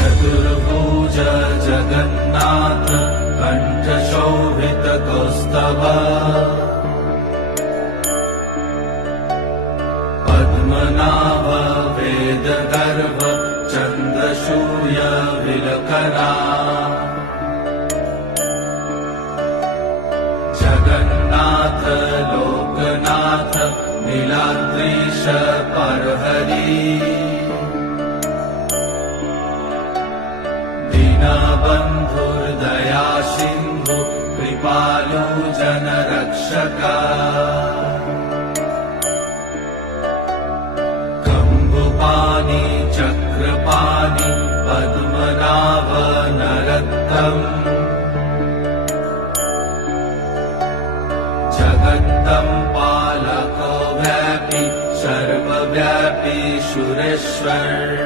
चतुर्भुज जगन्नाथ कंठशोभित कौस्तभ पद्मनाभ वेदगर्भ चन्द्रशूय विलकना जगन्नाथ लोकनाथ नीलाद्रीश परहरि दीनबन्धुर्दया सिन्धु कृपालु जनरक्षका कम्बुपाणि चक्रपाणि पद्मनाभ नरोत्तम जगत्तं पालको व्यापी सर्वव्यापी सुरेश्वर